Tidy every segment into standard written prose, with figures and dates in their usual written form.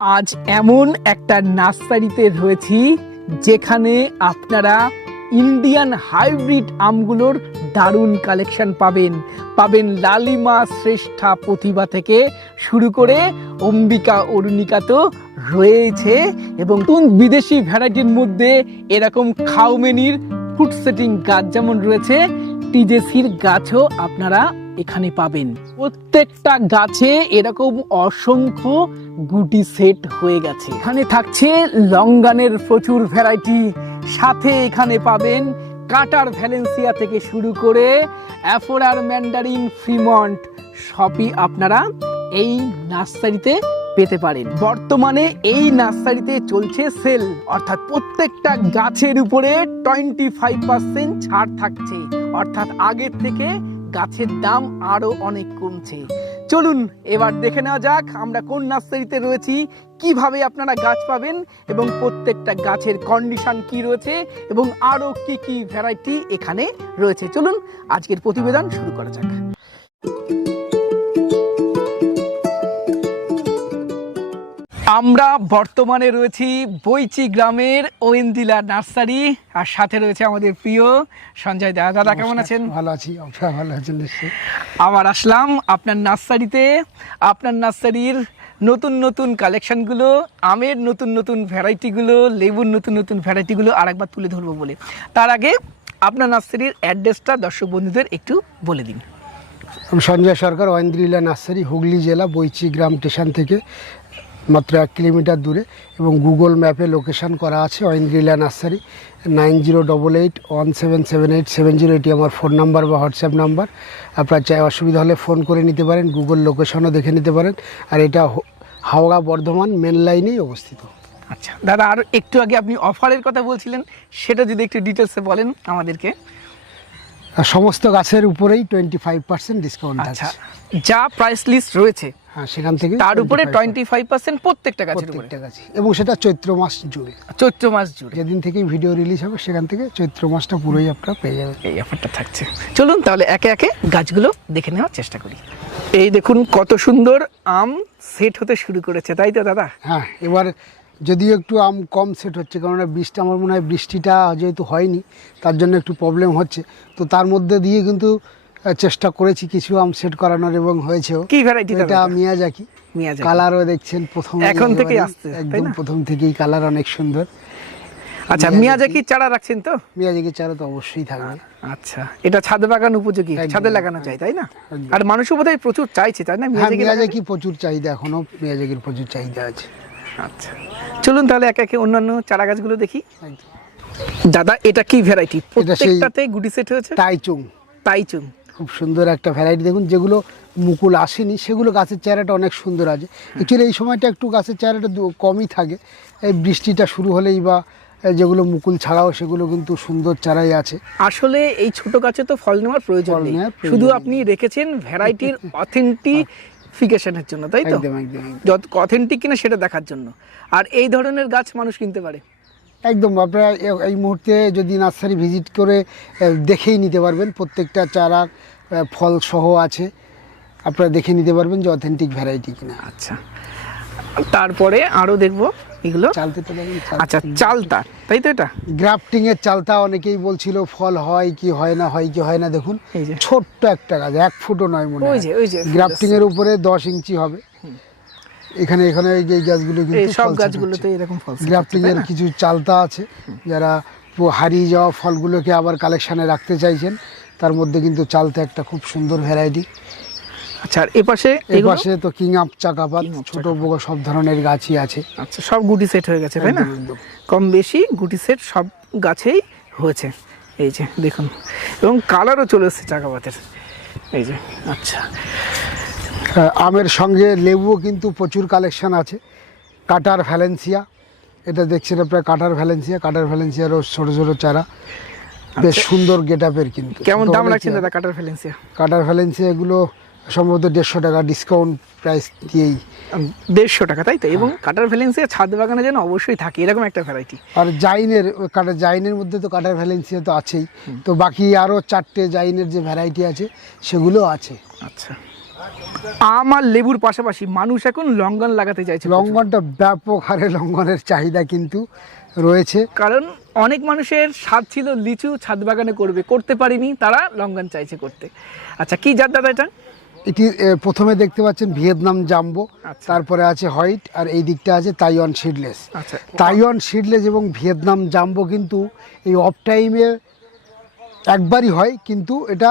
আজ এমন একটা নার্সারিতে রয়েছি যেখানে আপনারা ইন্ডিয়ান হাইব্রিড আমগুলোর দারুণ কালেকশন পাবেন লালিমা শ্রেষ্ঠা প্রতিভা থেকে শুরু করে অম্বিকা অরুণিকা তো রয়েছে, এবং বিদেশি ভ্যারাইটির মধ্যে এরকম খাউমেনির ফুড সেটিং গাছ যেমন রয়েছে, টিজেসির গাছও আপনারা এখানে পাবেন। প্রত্যেকটা গাছে এরকম অসংখ্য গুটি সেট হয়ে গেছে। এখানে থাকছে লঙ্গানের প্রচুর ভ্যারাইটি, সাথে এখানে পাবেন কাটার ভ্যালেন্সিয়া থেকে শুরু করে অ্যাফোরার ম্যান্ডারিন ফ্রিমন্ট সবই আপনারা এই নার্সারিতে পেতে পারেন। বর্তমানে এই নার্সারিতে চলছে সেল, অর্থাৎ প্রত্যেকটা গাছের উপরে 25% ছাড় থাকছে, অর্থাৎ আগের থেকে গাছের দাম আরো অনেক কমছে। চলুন এবার দেখে নেওয়া যাক আমরা কোন নার্সারিতে রয়েছি, কিভাবে আপনারা গাছ পাবেন এবং প্রত্যেকটা গাছের কন্ডিশন কি রয়েছে এবং আরো কি কি ভ্যারাইটি এখানে রয়েছে। চলুন আজকের প্রতিবেদন শুরু করা যাক। আমরা বর্তমানে রয়েছি বৈচি গ্রামের ওয়েন্দিলা নার্সারি, আর সাথে রয়েছে আমাদের প্রিয় সঞ্জয় দা। দাদা কেমন আছেন? ভালো আছি, আপনারা ভালো আছেন নিশ্চয়ই। আবার আসলাম আপনার নার্সারিতে। আপনার নার্সারির নতুন নতুন কালেকশনগুলো, আমের নতুন নতুন ভ্যারাইটিগুলো, লেবুর নতুন নতুন ভ্যারাইটিগুলো আরেকবার তুলে ধরবো বলে, তার আগে আপনার নার্সারির অ্যাড্রেসটা দর্শক বন্ধুদের একটু বলে দিন। আমি সঞ্জয় সরকার, ওয়েন্দ্রিলা নার্সারি, হুগলি জেলা, বৈচি গ্রাম স্টেশন থেকে মাত্র 1 কিলোমিটার দূরে, এবং গুগল ম্যাপে লোকেশন করা আছে ওয়েন্দ্রিলা নার্সারি। 9088177870 এটি আমার ফোন নাম্বার বা হোয়াটসঅ্যাপ নাম্বার। আপনার চাই অসুবিধা হলে ফোন করে নিতে পারেন, গুগল লোকেশনও দেখে নিতে পারেন। আর এটা হাওড়া বর্ধমান মেন লাইনেই অবস্থিত। আচ্ছা দাদা, আর একটু আগে আপনি অফারের কথা বলছিলেন, সেটা যদি একটু ডিটেলসে বলেন আমাদেরকে। সমস্ত গাছের উপরেই 25% ডিসকাউন্ট আছে। আচ্ছা, যা প্রাইস লিস্ট রয়েছে হ্যাঁ সেখান থেকে তার উপরে 25% প্রত্যেকটা গাছের উপরে, এবং সেটা চৈত্র মাস জুড়ে। চৈত্র মাস জুড়ে যেদিন থেকে ভিডিও রিলিজ হবে সেখান থেকে চৈত্র মাসটা পুরোই আপনারা পেয়ে যাবেন। এই অফারটা থাকছে। চলুন তাহলে একে একে গাছগুলো দেখে নেওয়ার চেষ্টা করি। এই দেখুন কত সুন্দর আম সেট হতে শুরু করেছে, তাই তো দাদা? হ্যাঁ, এবার যদিও একটু আম কম সেট হচ্ছে, কারণ বৃষ্টি, আমার মনে হয় বৃষ্টিটা যেহেতু হয়নি তার জন্য একটু প্রবলেম হচ্ছে, তো তার মধ্যে দিয়ে কিন্তু চেষ্টা করেছি কিছু আম সেট করানোর, এবং হয়েছেও। কি ভ্যারাইটি? এটা মিয়াজাকি। কালারও দেখছেন প্রথম এখন থেকেই আসছে, একদম প্রথম থেকেই কালার অনেক সুন্দর। আচ্ছা, মিয়াজাকি চারা রাখছেন তো? মিয়াজাকি চারা তো অবশ্যই থাকবে। আচ্ছা, এটা ছাদে বাগান উপযোগী, ছাদে লাগানো যায় তাই না? আর মানুষ বোধহয় প্রচুর চাইছে তাই না মিয়াজাকি? প্রচুর চাহিদা, এখনো মিয়াজাকির প্রচুর চাহিদা আছে। আচ্ছা চলুন তাহলে একে একে অন্যান্য চারা গাছগুলো দেখি। দাদা এটা কি ভ্যারাইটি? প্রত্যেকটাতে গুটি সেট হয়েছে। তাইচুং খুব সুন্দর একটা ভ্যারাইটি। দেখুন যেগুলো মুকুল আসেনি সেগুলো গাছের চেহারাটা অনেক সুন্দর আছে। অ্যাকচুয়ালি এই সময়টা একটু গাছের চেহারাটা কমই থাকে, এই বৃষ্টিটা শুরু হলেই বা যেগুলো মুকুল ছাড়াও সেগুলো কিন্তু সুন্দর চারাই আছে। আসলে এই ছোট গাছে তো ফল নেওয়ার প্রয়োজন নেই, শুধু আপনি রেখেছেন ভ্যারাইটির অথেন্টিফিকেশনের জন্য, তাই তো? যত অথেন্টিক কিনা সেটা দেখার জন্য। আর এই ধরনের গাছ মানুষ কিনতে পারে একদম। আপনারা এই মুহূর্তে যদি নার্সারি ভিজিট করে দেখেই নিতে পারবেন, প্রত্যেকটা চারার ফল সহ আছে, আপনারা দেখে নিতে পারবেন যে অথেন্টিক ভ্যারাইটি কিনা। আচ্ছা, তারপরে আরো দেখবো এগুলো। আচ্ছা, চালতা, তাই তো? এটা গ্রাফটিং এর চালতা। অনেকেই বলছিল ফল হয় কি হয় না, হয় কি হয় না। দেখুন ছোট্ট একটা গাছ, 1 ফুটও নয় মনে হয়। গ্রাফটিং এর উপরে 10 ইঞ্চি হবে। এখানে এই গাছগুলো কিন্তু সব গাছগুলোতে এরকম ফল। গ্রাফটিং এর কিছু চালতা আছে, যারা হারিয়ে যাওয়া ফলগুলোকে আবার কালেকশনে রাখতে চাইছেন, তার মধ্যে কিন্তু চালতা একটা খুব সুন্দর ভ্যারাইটি। আচ্ছা, আর এপাশে তো কিং আপ চাকাপাত, ছোট বড় সব ধরনের গাছই আছে। আচ্ছা, সব গুটি সেট হয়ে গেছে তাই না? কম বেশি গুটি সেট সব গাছেই হয়েছে। এই যে দেখুন, এবং কালারও চলে এসেছে চাকাপাতের। এই যে আচ্ছা, আমের সঙ্গে লেবুও কিন্তু প্রচুর কালেকশন আছে। কাটার ভ্যালেন্সিয়া, এটা দেখছেন আপনার কাটার ভ্যালেন্সিয়ারও ছোট ছোট চারা, বেশ সুন্দর গেট আপের। কিন্তু কেমন দাম রাখছেন দাদা কাটার ভ্যালেন্সিয়া? এগুলো সম্ভবত 150 টাকা ডিসকাউন্ট প্রাইস দিয়েই। 150 টাকা, তাই তো? এবং কাটার ভ্যালেন্সিয়া ছাদ বাগানে যেন অবশ্যই থাকে এরকম একটা ভ্যারাইটি। আর জাইনের মধ্যে তো কাটার ভ্যালেন্সিয়া তো আছেই, তো বাকি আরও 4টে জাইনের যে ভ্যারাইটি আছে সেগুলো আছে। আচ্ছা, আম আর লেবুর পাশাপাশি মানুষ এখন লঙ্ঘন লাগাতে চাইছে, লঙ্ঘনটা ব্যাপক হারে লঙ্ঘনের চাহিদা কিন্তু রয়েছে। কারণ অনেক মানুষের স্বাদ ছিল লিচু ছাদ বাগানে করবে, করতে পারিনি, তারা লঙ্ঘন চাইছে করতে। আচ্ছা, কি জাত দাদা এটা? এটি প্রথমে দেখতে পাচ্ছেন ভিয়েতনাম জাম্বো, আচ্ছা। তারপরে আছে হোয়াইট, আর এই দিকটা আছে তাইওয়ান সিডলেস। আচ্ছা, তাইওয়ান সিডলেস এবং ভিয়েতনাম জাম্বো কিন্তু এই অফ টাইমে একবারই হয়, কিন্তু এটা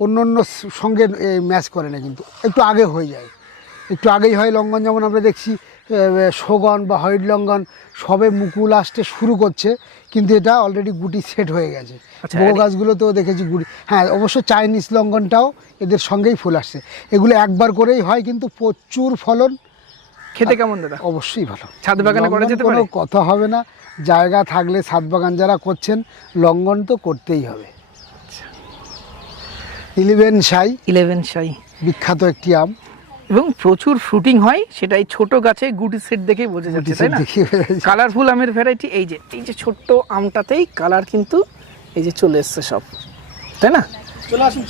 অন্য অন্য সঙ্গে ম্যাচ করে না, কিন্তু একটু আগে হয়ে যায়, একটু আগেই হয় লঙ্ঘন। যেমন আমরা দেখছি শোগন বা হোয়াইট লঙ্ঘন সবে মুকুল আসতে শুরু করছে, কিন্তু এটা অলরেডি গুটি সেট হয়ে গেছে। আচ্ছা, বড় গাছগুলোতেও দেখেছি গুটি, হ্যাঁ অবশ্য চাইনিজ লঙ্ঘনটাও এদের সঙ্গেই ফুল আসছে। এগুলো একবার করেই হয়, কিন্তু প্রচুর ফলন। খেতে কেমন দাদা? অবশ্যই ভালো, ছাদ বাগানে করা যেতে পারে? কোনো কথা হবে না, জায়গা থাকলে ছাদ বাগান যারা করছেন লঙ্ঘন তো করতেই হবে। 11 শাই বিখ্যাত একটি আম, এবং প্রচুর ফ্রুটিং হয়, সেটাই ছোট গাছে গুটি সেট দেখেই বোঝা যাচ্ছে, তাই না? কালারফুল আমের ভ্যারাইটি। এই যে ছোট্ট আমটাতেই কালার কিন্তু এই যে চলে এসছে সব, তাই না? চলে আসুন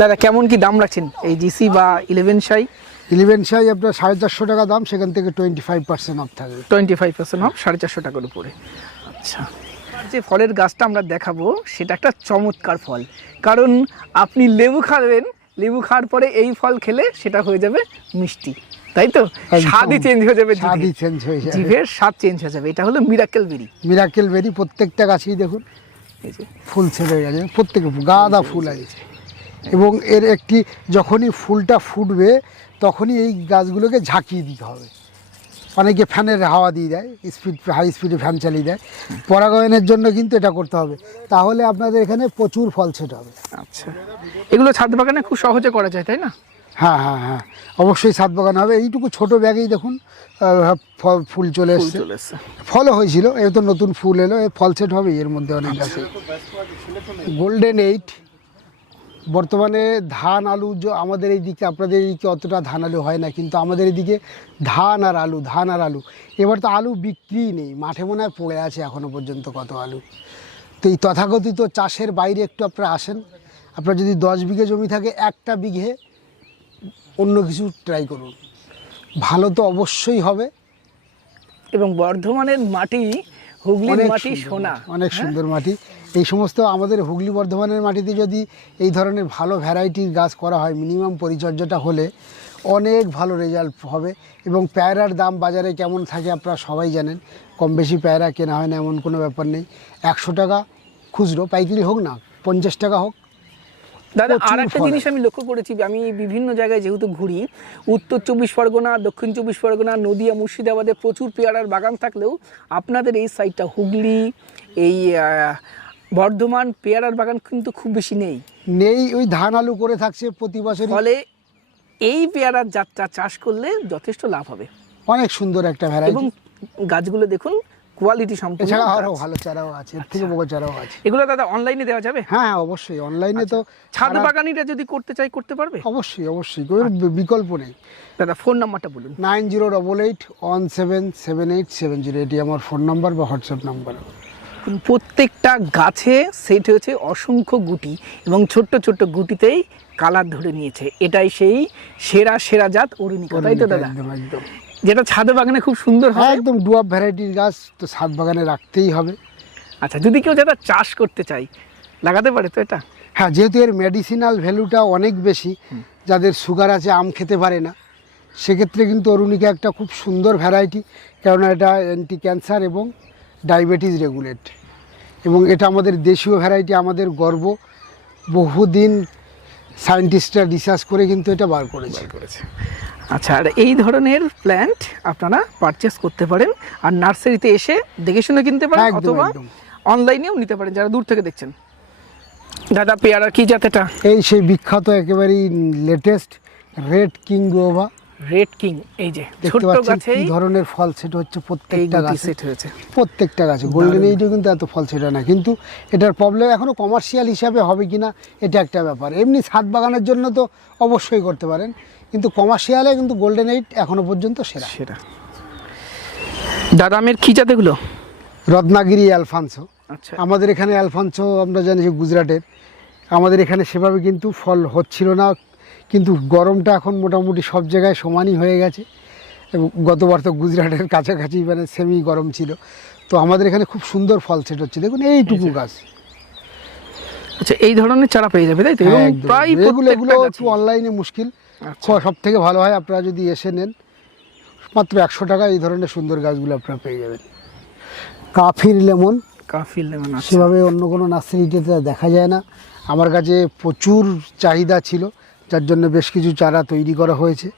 দাদা, কেমন কি দাম রাখছেন এই জিসি বা 11 শাই? 11 শাই আপনার 450 টাকা দাম, সেখান থেকে 25% অফ থাকবে। 25% অফ, 450 টাকার উপরে। আচ্ছা, যে ফলের গাছটা আমরা দেখাবো সেটা একটা চমৎকার ফল, কারণ আপনি লেবু খাবেন, লেবু খাওয়ার পরে এই ফল খেলে সেটা হয়ে যাবে মিষ্টি, তাই তো? স্বাদই চেঞ্জ হয়ে যাবে, স্বাদই চেঞ্জ হয়ে যাবে, জিভের স্বাদ চেঞ্জ হয়ে যাবে। এটা হলো মিরাকেল বেরি। মিরাকেল বেরি প্রত্যেকটা গাছেই দেখুন এই যে ফুল ছেড়ে গেছে, প্রত্যেকে গাঁদা ফুল আছে। এবং এর একটি যখনই ফুলটা ফুটবে তখনই এই গাছগুলোকে ঝাঁকিয়ে দিতে হবে। অনেকে ফ্যানের হাওয়া দিয়ে দেয়, হাই স্পিডে ফ্যান চালিয়ে দেয়, পরাগায়নের জন্য কিন্তু এটা করতে হবে, তাহলে আপনাদের এখানে প্রচুর ফল ছেট হবে। আচ্ছা, এগুলো ছাদ বাগানে খুব সহজে করা যায়, তাই না? হ্যাঁ হ্যাঁ হ্যাঁ, অবশ্যই ছাদ বাগান হবে। এইটুকু ছোট ব্যাগেই দেখুন ফুল চলে এসছে, ফলও হয়েছিল, এ তো নতুন ফুল এলো, ফল সেট হবে এর মধ্যে অনেক গাছে। গোল্ডেন 8 বর্তমানে ধান আলু আমাদের এই দিকে, আপনাদের এইদিকে অতটা ধান আলু হয় না, কিন্তু আমাদের এদিকে ধান আর আলু। এবার তো আলু বিক্রি নেই, মাঠে মনে হয় পড়ে আছে এখনও পর্যন্ত কত আলু। তো এই তথাকথিত চাষের বাইরে একটু আপনারা আসেন, আপনার যদি 10 বিঘে জমি থাকে, একটা বিঘে অন্য কিছু ট্রাই করুন, ভালো তো অবশ্যই হবে। এবং বর্ধমানের মাটি, হুগলির মাটি সোনা, অনেক সুন্দর মাটি। এই সমস্ত আমাদের হুগলি বর্ধমানের মাটিতে যদি এই ধরনের ভালো ভ্যারাইটির গাছ করা হয়, মিনিমাম পরিচর্যাটা হলে অনেক ভালো রেজাল্ট হবে। এবং পেয়ারার দাম বাজারে কেমন থাকে আপনারা সবাই জানেন, কম বেশি পেয়ারা কেনা হয় না এমন কোনো ব্যাপার নেই। 100 টাকা খুচরো, পাইকারি হোক না 50 টাকা হোক। দাদা, আর একটা জিনিস আমি লক্ষ্য করেছি, আমি বিভিন্ন জায়গায় যেহেতু ঘুরি, উত্তর 24 পরগনা, দক্ষিণ 24 পরগনা, নদিয়া, মুর্শিদাবাদে প্রচুর পেয়ারার বাগান থাকলেও আপনাদের এই সাইডটা হুগলি, এই বর্ধমান, পেয়ারার বাগান কিন্তু খুব বেশি নেই। ওই ধান আলু করে থাকছে প্রতি বছর, ফলে এই পেয়ারার জাতটা চাষ করলে যথেষ্ট লাভ হবে। অনেক সুন্দর একটা ভ্যারাইটি, এবং গাছগুলো দেখুন কোয়ালিটি সম্পূর্ণ। এছাড়া আরও ভালো চারাও আছে, এর থেকে বড় চারাও আছে। এগুলো দাদা অনলাইনে দেওয়া যাবে? হ্যাঁ অবশ্যই, অনলাইনে তো ছাদ বাগানিরা যদি করতে চাই করতে পারবে? অবশ্যই, কোনো বিকল্প নেই। দাদা, ফোন নাম্বারটা বলুন। 9088178770, এটি আমার ফোন নাম্বার বা হোয়াটসঅ্যাপ নাম্বার। প্রত্যেকটা গাছে সেট হয়েছে অসংখ্য গুটি, এবং ছোট্ট ছোট্ট গুটিতেই কালার ধরে নিয়েছে। এটাই সেই সেরা জাত অরুণিকা, তাই তো দাদা? একদম, যেটা ছাদ বাগানে খুব সুন্দর হয়। একদম ডুয়াব ভ্যারাইটির গাছ তো ছাদ বাগানে রাখতেই হবে। আচ্ছা, যদি কেউ যারা চাষ করতে চাই লাগাতে পারে তো এটা? হ্যাঁ, যেহেতু এর মেডিসিনাল ভ্যালুটা অনেক বেশি, যাদের সুগার আছে, আম খেতে পারে না, সেক্ষেত্রে কিন্তু অরুণিকা একটা খুব সুন্দর ভ্যারাইটি, কেননা এটা অ্যান্টি ক্যান্সার এবং ডায়াবেটিস রেগুলেট, এবং এটা আমাদের দেশীয় ভ্যারাইটি, আমাদের গর্ব। বহুদিন সায়েন্টিস্টরা রিসার্চ করে কিন্তু এটা বার করেছে। আচ্ছা, আর এই ধরনের প্ল্যান্ট আপনারা পারচেস করতে পারেন, আর নার্সারিতে এসে দেখে শুনে কিনতে পারেন, অথবা অনলাইনেও নিতে পারেন যারা দূর থেকে দেখছেন। দাদা, পেয়ারা কি জাত এটা? এই সেই বিখ্যাত একেবারেই latest red king Gobha. Red king, এই যে ছোট গাছে এই ধরনের ফল সেট হচ্ছে প্রত্যেকটা গাছে, সেট হয়েছে প্রত্যেকটা গাছে। গোল্ডেন এইটও কিন্তু এত ফল সেট হয় না, কিন্তু এটার প্রবলেম এখনো কমার্শিয়াল হিসাবে হবে কিনা এটা একটা ব্যাপার। এমনি ছাদ বাগানের জন্য তো অবশ্যই করতে পারেন, কিন্তু কমার্শিয়ালে কিন্তু গোল্ডেন এইট এখনো পর্যন্ত সেরা। দাদা, আমের কি জাত এগুলো? রত্নাগিরি অ্যালফানসো। আচ্ছা, আমাদের এখানে অ্যালফানসো আমরা জানি যে গুজরাটের, আমাদের এখানে সেভাবে কিন্তু ফল হচ্ছিল না, কিন্তু গরমটা এখন মোটামুটি সব জায়গায় সমানই হয়ে গেছে, এবং গতবার তো গুজরাটের কাছাকাছি মানে সেমি গরম ছিল। তো আমাদের এখানে খুব সুন্দর ফল সেট হচ্ছে, দেখুন এইটুকু গাছ। আচ্ছা, এই ধরনের চারা পেয়ে যাবে তাই তো? এবং হ্যাঁ, একদম। প্রায় এগুলো প্রত্যেকটা একটু গাছে। অনলাইনে মুশকিল, আচ্ছা। সব থেকে ভালো হয় আপনারা যদি এসে নেন, মাত্র 100 টাকা এই ধরনের সুন্দর গাছগুলো আপনারা পেয়ে যাবেন। কাফির লেমন কাফি লেমন আছে। সেভাবে অন্য কোনো নার্সারিতে দেখা যায় না। আমার কাছে প্রচুর চাহিদা ছিল, যার জন্য বেশ কিছু চারা তৈরি করা হয়েছে।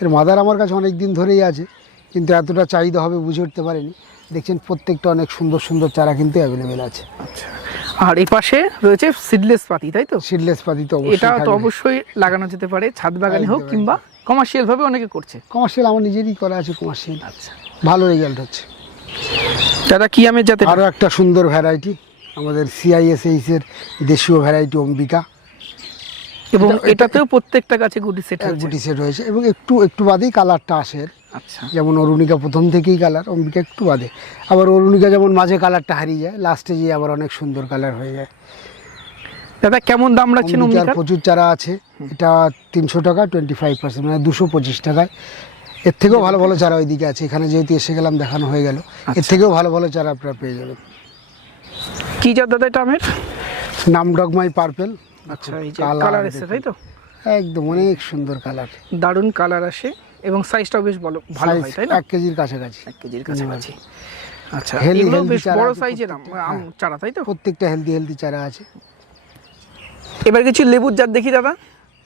এর মাদার আমার কাছে অনেক দিন ধরেই আছে, কিন্তু এতটা চাহিদা হবে বুঝে উঠতে পারিনি। দেখছেন প্রত্যেকটা অনেক সুন্দর সুন্দর চারা কিন্তু অ্যাভেলেবেল আছে। আচ্ছা, আর এই পাশে রয়েছে সিডলেস পাতি তাই তো? সিডলেস পাতি তো অবশ্যই এটা তো থাকবে। অবশ্যই লাগানো যেতে পারে ছাদ বাগানে হোক একদম, কিংবা কমার্শিয়াল ভাবে অনেকে করছে। কমার্শিয়াল আমার নিজেরই করা আছে, কমার্শিয়াল আচ্ছা ভালো রেজাল্ট হচ্ছে। দাদা কি আমের জাতের? আরও একটা সুন্দর ভ্যারাইটি আমাদের CISH এর দেশীয় ভ্যারাইটি অম্বিকা, এবং এটাতেও প্রত্যেকটা গাছে গুটি সেট হয়েছে। গুটি সেট হয়েছে, এবং একটু একটু বাদেই কালারটা আসে এর। আচ্ছা, যেমন অরুণিকা প্রথম থেকেই কালার, অম্বিকা একটু বাদে। আবার অরুণিকা যেমন মাঝে কালারটা হারিয়ে যায়, লাস্টে গিয়ে আবার অনেক সুন্দর কালার হয়ে যায়। দাদা কেমন দাম রাখছেন অম্বিকার অম্বিকার? প্রচুর চারা আছে, এটা 300 টাকা 25%, মানে 225 টাকায়। এর থেকেও ভালো ভালো চারা ওইদিকে আছে, এখানে যেহেতু এসে গেলাম দেখানো হয়ে গেল। এর থেকেও ভালো ভালো চারা আপনারা পেয়ে যাবেন। কি জাত দাদা এটা আমের? নামডগমাই পার্পেল। আচ্ছা, এই যে কালার এসে তাই তো? একদম অনেক সুন্দর কালার, দারুণ কালার আসে এবং সাইজটাও বেশ ভালো হয় তাই না? 1 কেজির কাছাকাছি। 1 কেজির কাছাকাছি। আচ্ছা, Healthy, এগুলো healthy বেশ চারা বড় আছে সাইজের আম চারা তাই তো? প্রত্যেকটা হেলদি চারা আছে। এবার কিছু লেবুর জাত দেখি দাদা।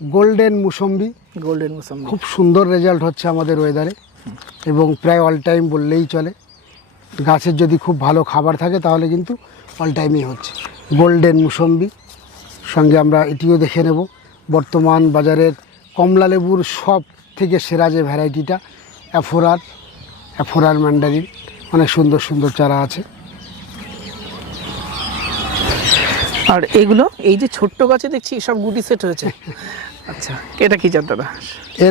গোল্ডেন মুসম্বি, গোল্ডেন মোসাম্বি। খুব সুন্দর রেজাল্ট হচ্ছে আমাদের ওয়েদারে, এবং প্রায় অল টাইম বললেই চলে। গাছের যদি খুব ভালো খাবার থাকে তাহলে কিন্তু অল টাইমই হচ্ছে। গোল্ডেন মুসম্বি সঙ্গে আমরা এটিও দেখে নেব, বর্তমান বাজারের কমলা লেবুর সব থেকে সেরা যে ভ্যারাইটিটা অ্যাফোরার ম্যান্ডারিন, অনেক সুন্দর সুন্দর চারা আছে। আর এগুলো এই যে ছোট্ট গাছে দেখছি সব গুটি সেট হয়েছে। আচ্ছা, এটা কি জাত দাদা?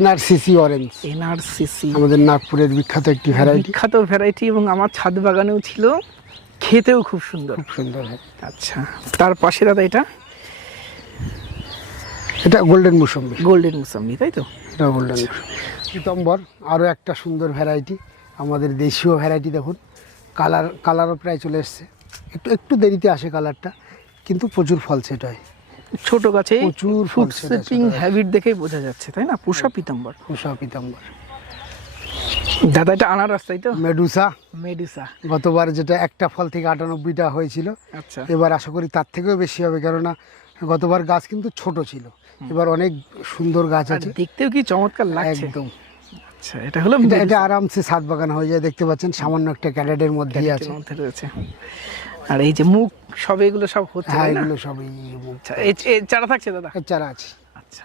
NRCC অরেঞ্জ, NRCC, আমাদের নাগপুরের বিখ্যাত একটি ভ্যারাইটি। বিখ্যাত ভ্যারাইটি, এবং আমার ছাদ বাগানেও ছিল, খেতেও খুব সুন্দর। খুব সুন্দর হয়। আচ্ছা, তার পাশে দাদা এটা গোল্ডেন মুসম্বি, গোল্ডেন মোসাম্বি তাই তো? এটা গোল্ডেন পীতম্বর, আরও একটা সুন্দর ভ্যারাইটি, আমাদের দেশীয় ভ্যারাইটি। দেখুন কালারও প্রায় চলে এসছে, একটু দেরিতে আসে কালারটা, কিন্তু প্রচুর ফল সেট হয়। ছোট গাছে প্রচুর ফুড ফল সেট সেটিং হ্যাবিট দেখেই বোঝা যাচ্ছে তাই না? পুষা পিতাম্বর। পীতম্বর। দাদা এটা আনারস তাই তো? Medusa, Medusa. গতবার যেটা একটা ফল থেকে 98টা হয়েছিল, আচ্ছা, এবার আশা করি তার থেকেও বেশি হবে, কেননা গতবার গাছ কিন্তু ছোট ছিল, এবার অনেক সুন্দর গাছ আর আছে। দেখতেও কি চমৎকার লাগছে। একদম, আচ্ছা, এটা হলো এটা আরামসে ছাদ বাগান হয়ে যায়। দেখতে পাচ্ছেন সামান্য একটা ক্যারেটের মধ্যেই আছে। মধ্যে রয়েছে। আর এই যে মুখ সব এগুলো সব হচ্ছে হ্যাঁ, তাই না? এগুলো সবই আচ্ছা, এই চারা থাকছে দাদা? চারা আছে। আচ্ছা,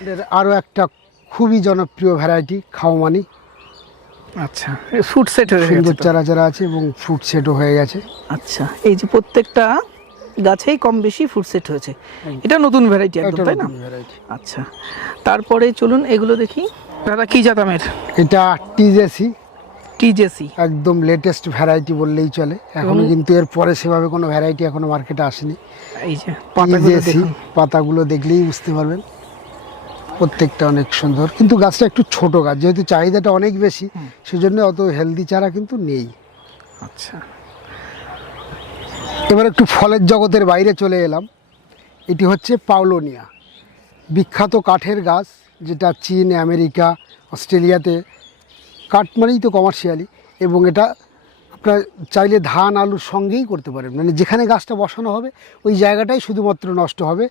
এর আরও একটা খুবই জনপ্রিয় ভ্যারাইটি খাওমানি, আচ্ছা, ফুড সেট হয়ে সুন্দর গেছে তো? চারা আছে, এবং ফ্রুট সেটও হয়ে গেছে। আচ্ছা, এই যে প্রত্যেকটা গাছেই কম বেশি ফুড সেট হয়েছে। এটা নতুন ভ্যারাইটি একদম এটা তাই না? নতুন variety। আচ্ছা, তারপরে চলুন এগুলো দেখি। দাদা কি জাত আমের? এটা টিজেসি, টিজেসি। একদম লেটেস্ট ভ্যারাইটি বললেই চলে, এখনো কিন্তু এর পরে সেভাবে কোনো ভ্যারাইটি এখনো মার্কেটে আসেনি। এই যে পাতাগুলো টিজেসি, দেখুন। পাতাগুলো দেখলেই বুঝতে পারবেন, প্রত্যেকটা অনেক সুন্দর, কিন্তু গাছটা একটু ছোট গাছ, যেহেতু চাহিদাটা অনেক বেশি, সেজন্য অত হেলদি চারা কিন্তু নেই। আচ্ছা, এবার একটু ফলের জগতের বাইরে চলে এলাম। এটি হচ্ছে পাওলোনিয়া, বিখ্যাত কাঠের গাছ, যেটা চীন, আমেরিকা, অস্ট্রেলিয়াতে কাঠ মানেই তো কমার্শিয়ালি, এবং এটা আপনার চাইলে ধান আলুর সঙ্গেই করতে পারেন, মানে যেখানে গাছটা বসানো হবে ওই জায়গাটাই শুধুমাত্র নষ্ট হবে,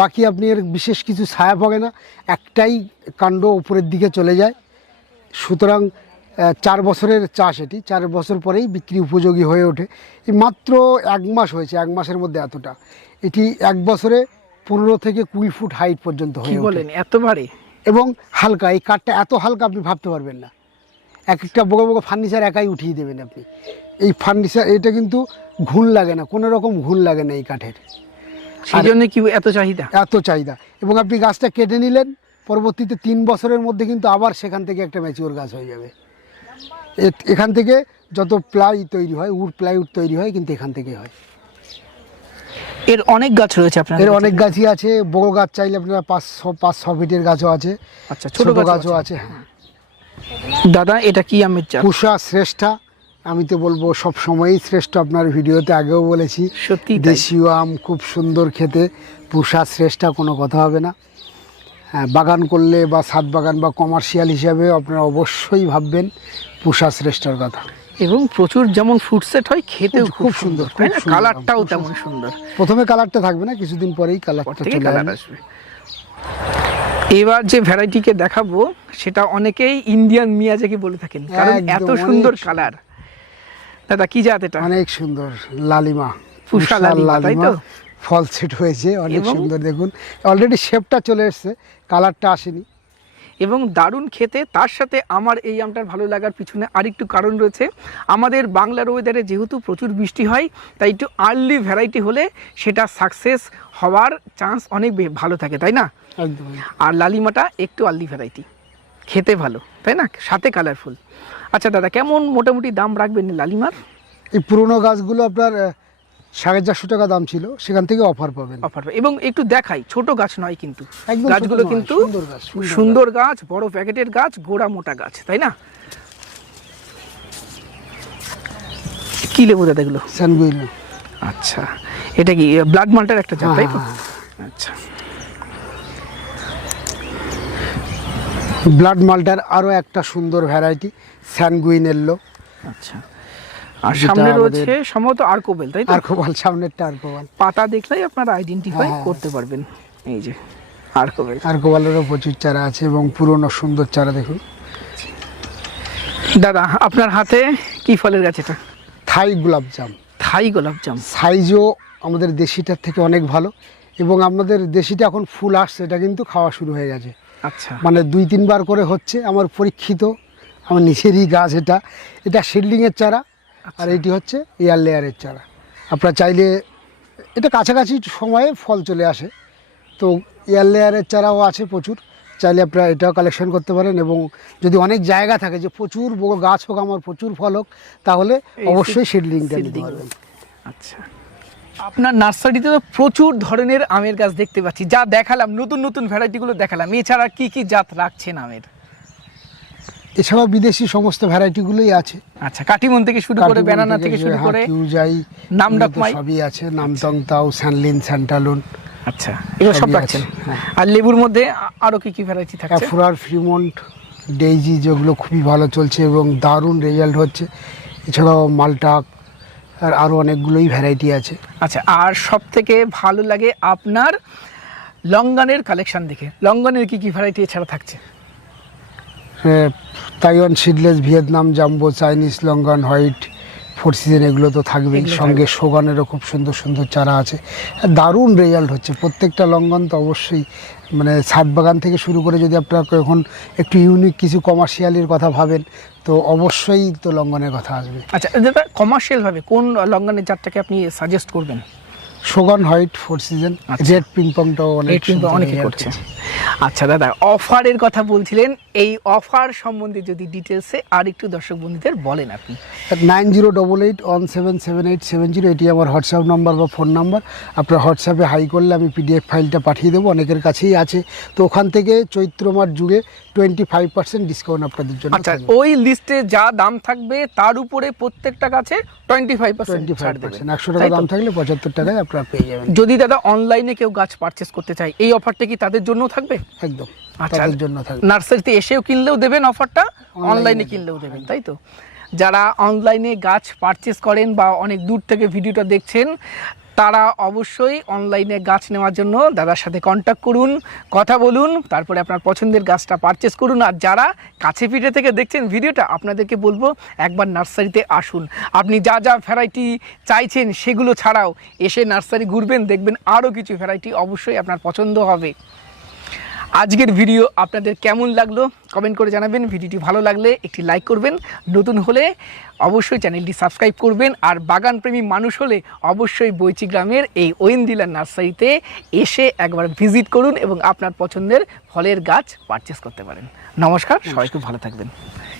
বাকি আপনি এর বিশেষ কিছু ছায়া পাবে না, একটাই কাণ্ড উপরের দিকে চলে যায়। সুতরাং 4 বছরের চাষ, এটি 4 বছর পরেই বিক্রি উপযোগী হয়ে ওঠে। এই মাত্র 1 মাস হয়েছে, 1 মাসের মধ্যে এতটা, এটি 1 বছরে 15 থেকে 20 ফুট হাইট পর্যন্ত কি হয়ে ওঠে, বলেন, এত ভারী? এবং হালকা, এই কাঠটা এত হালকা আপনি ভাবতে পারবেন না। একটা বড় বড় ফার্নিচার একাই উঠিয়ে দেবেন আপনি। এই ফার্নিচার, এটা কিন্তু ঘুণ লাগে না, কোনো রকম ঘুণ লাগে না এই কাঠের, সেই জন্য কি এত চাহিদা? এত চাহিদা। এবং আপনি গাছটা কেটে নিলেন, পরবর্তীতে 3 বছরের মধ্যে কিন্তু আবার সেখান থেকে একটা ম্যাচিওর গাছ হয়ে যাবে। এখান থেকে যত প্লাই তৈরি হয়, উড প্লাইউড তৈরি হয়, কিন্তু এখান থেকে হয়। এর অনেক গাছ রয়েছে আপনার? এর অনেক গাছই আছে, বড় গাছ চাইলে আপনারা 500 ফিটের গাছও আছে। আচ্ছা, ছোট গাছও আছে। হ্যাঁ। দাদা এটা কি আমের জাত? পুষা শ্রেষ্ঠা, আমি তো বলবো সব সময়ই শ্রেষ্ঠ, আপনার ভিডিওতে আগেও বলেছি। সত্যি দেশীয় আম, খুব সুন্দর খেতে, পুষা শ্রেষ্ঠা, কোনো কথা হবে না। হ্যাঁ, বাগান করলে বা ছাদ বাগান বা কমার্শিয়াল হিসাবে আপনারা অবশ্যই ভাববেন পুষা শ্রেষ্ঠার কথা। এবং প্রচুর যেমন ফ্রুট সেট হয়, খেতেও খুব সুন্দর, তাই না? খুব সুন্দর, কালারটাও খুব তেমন সুন্দর। প্রথমে কালারটা থাকবে না, কিছুদিন পরেই কালারটা চলে আসবে। এবার যে ভ্যারাইটিকে দেখাবো সেটা অনেকেই ইন্ডিয়ান মিয়াজাকি বলে থাকেন, কারণ এত সুন্দর কালার। দাদা কি জাত এটা? অনেক সুন্দর, লালিমা, পুষা লালিমা, তাই তো? ফল সেট হয়েছে, অনেক সুন্দর। দেখুন অলরেডি শেপটা চলে এসেছে, কালারটা আসেনি এবং দারুণ খেতে। তার সাথে আমার এই আমটার ভালো লাগার পিছনে আরেকটু কারণ রয়েছে। আমাদের বাংলার ওয়েদারে যেহেতু প্রচুর বৃষ্টি হয়, তাই একটু আর্লি ভ্যারাইটি হলে সেটা সাকসেস হওয়ার চান্স অনেক ভালো থাকে, তাই না? একদম। আর লালিমাটা একটু আর্লি ভ্যারাইটি, খেতে ভালো, তাই না? সাথে কালারফুল। আচ্ছা দাদা, কেমন মোটামুটি দাম রাখবেন লালিমার? এই পুরোনো গাছগুলো আপনার 450 টাকা দাম ছিল, সেখান থেকে অফার পাবেন। এবং একটু দেখাই, ছোট গাছ নয় কিন্তু, একদম গাছগুলো ছোট নয়, কিন্তু সুন্দর গাছ, সুন্দর গাছ, বড় প্যাকেটের গাছ, গোড়া মোটা গাছ, তাই না? কি লেবু দাদা এগুলো? স্যানগুইন। আচ্ছা, এটা কি ব্লাড মাল্টার একটা জাত, তাই তো? আচ্ছা, ব্লাড মাল্টার আরো একটা সুন্দর ভ্যারাইটি, স্যানগুইন এলো। আচ্ছা, আর সামনে রয়েছে সম্ভবত আর্কোবেল, তাই তো? আর্কোবাল, সামনেরটা আর্কোবাল। পাতা দেখলেই আপনারা আইডেন্টিফাই করতে পারবেন। এই যে আর্কোবেল। আর্কোবালেরও প্রচুর চারা আছে এবং পুরনো সুন্দর চারা। দেখুন দাদা, আপনার হাতে কি ফলের গাছ এটা? থাই গোলাপজাম। থাই গোলাপজাম সাইজও আমাদের দেশিটার থেকে অনেক ভালো, এবং আমাদের দেশিটা এখন ফুল আসছে, এটা কিন্তু খাওয়া শুরু হয়ে গেছে। আচ্ছা, মানে 2-3 বার করে হচ্ছে, আমার পরীক্ষিত, আমার নিজেরই গাছ। এটা সিডলিংয়ের চারা, আর এটি হচ্ছে এয়ার লেয়ারের চারা। আপনারা চাইলে, এটা কাছাকাছি সময়ে ফল চলে আসে, তো এয়ার লেয়ারের চারাও আছে প্রচুর, চাইলে আপনারা এটাও কালেকশন করতে পারেন। এবং যদি অনেক জায়গা থাকে যে প্রচুর বড় গাছ হোক, আমার প্রচুর ফল হোক, তাহলে অবশ্যই সিডলিংটা নিতে পারবেন। আচ্ছা, আপনার নার্সারিতে তো প্রচুর ধরনের আমের গাছ দেখতে পাচ্ছি, যা দেখালাম, নতুন নতুন ভ্যারাইটিগুলো দেখালাম, এছাড়া কি কি জাত রাখছেন আমের? এছাড়াও বিদেশি সমস্ত ভ্যারাইটিগুলোই আছে। আচ্ছা, কাটিমন থেকে শুরু করে, ব্যানানা থেকে শুরু করে, কিউজাই, নামডাকমাই সবই আছে, নামতং তাও, স্যানলিন, স্যান্টালুন। আচ্ছা, এগুলো সব রাখছেন। আর লেবুর মধ্যে আরো কি কি ভ্যারাইটি থাকছে? অ্যাফ্রার, ফ্রিমন্ট, ডেইজি, যেগুলো খুবই ভালো চলছে এবং দারুণ রেজাল্ট হচ্ছে। এছাড়াও মালটা, আর আরও অনেকগুলোই ভ্যারাইটি আছে। আচ্ছা, আর সব থেকে ভালো লাগে আপনার লঙ্গানের কালেকশন দেখে। লঙ্গানের কি কি ভ্যারাইটি এছাড়া থাকছে? Taiwan seedless, Vietnam jumbo, Chinese longan, white, 4 season, এগুলো তো থাকবেই। সঙ্গে সোগানেরও খুব সুন্দর সুন্দর চারা আছে, দারুণ রেজাল্ট হচ্ছে। প্রত্যেকটা লঙ্ঘন তো অবশ্যই, মানে ছাদ বাগান থেকে শুরু করে যদি আপনারা এখন একটু ইউনিক কিছু কমার্শিয়ালের কথা ভাবেন, তো অবশ্যই তো লঙ্ঘনের কথা আসবে। আচ্ছা দাদা, কমার্শিয়াল ভাবে কোন লঙ্ঘনের জাতটাকে আপনি সাজেস্ট করবেন? সোগান, হোয়াইট, 4 সিজন, রেড পিংপংটাও অনেকে করছে। আচ্ছা দাদা, অফারের কথা বলছিলেন, এই অফার সম্বন্ধে যদি ডিটেলসে আর একটু দর্শক বন্ধুদের বলেন আপনি। 9088177870, এটি আমার হোয়াটসঅ্যাপ নাম্বার বা ফোন নাম্বার। আপনার হোয়াটসঅ্যাপে হাই করলে আমি পিডিএফ ফাইলটা পাঠিয়ে দেবো, অনেকের কাছেই আছে। তো ওখান থেকে চৈত্র মাস যুগে 25% ডিসকাউন্ট আপনাদের জন্য। আচ্ছা, ওই লিস্টে যা দাম থাকবে তার উপরে প্রত্যেকটা গাছে 25% ছাড় দেবেন। 100 টাকা দাম থাকলে 75 টাকায় আপনারা পেয়ে যাবেন। যদি দাদা অনলাইনে কেউ গাছ পারচেস করতে চায়, এই অফারটা কি তাদের জন্য থাকবে? একদম, আচ্ছা, তাদের জন্য থাকবে। নার্সারিতে এসেও কিনলেও দেবেন অফারটা, অনলাইনে কিনলেও দেবেন, তাই তো? যারা অনলাইনে গাছ পারচেস করেন বা অনেক দূর থেকে ভিডিওটা দেখছেন, তারা অবশ্যই অনলাইনে গাছ নেওয়ার জন্য দাদার সাথে কন্ট্যাক্ট করুন, কথা বলুন, তারপরে আপনার পছন্দের গাছটা পারচেস করুন। আর যারা কাছে পিঠে থেকে দেখছেন ভিডিওটা, আপনাদেরকে বলবো একবার নার্সারিতে আসুন। আপনি যা যা ভ্যারাইটি চাইছেন সেগুলো ছাড়াও এসে নার্সারি ঘুরবেন, দেখবেন আরও কিছু ভ্যারাইটি অবশ্যই আপনার পছন্দ হবে। আজকের ভিডিও আপনাদের কেমন লাগলো কমেন্ট করে জানাবেন। ভিডিওটি ভালো লাগলে একটি লাইক করবেন, নতুন হলে অবশ্যই চ্যানেলটি সাবস্ক্রাইব করবেন। আর বাগানপ্রেমী মানুষ হলে অবশ্যই বৈচি গ্রামের এই ওয়েন্দিলার নার্সারিতে এসে একবার ভিজিট করুন এবং আপনার পছন্দের ফলের গাছ পারচেস করতে পারেন। নমস্কার, সবাই খুব ভালো থাকবেন।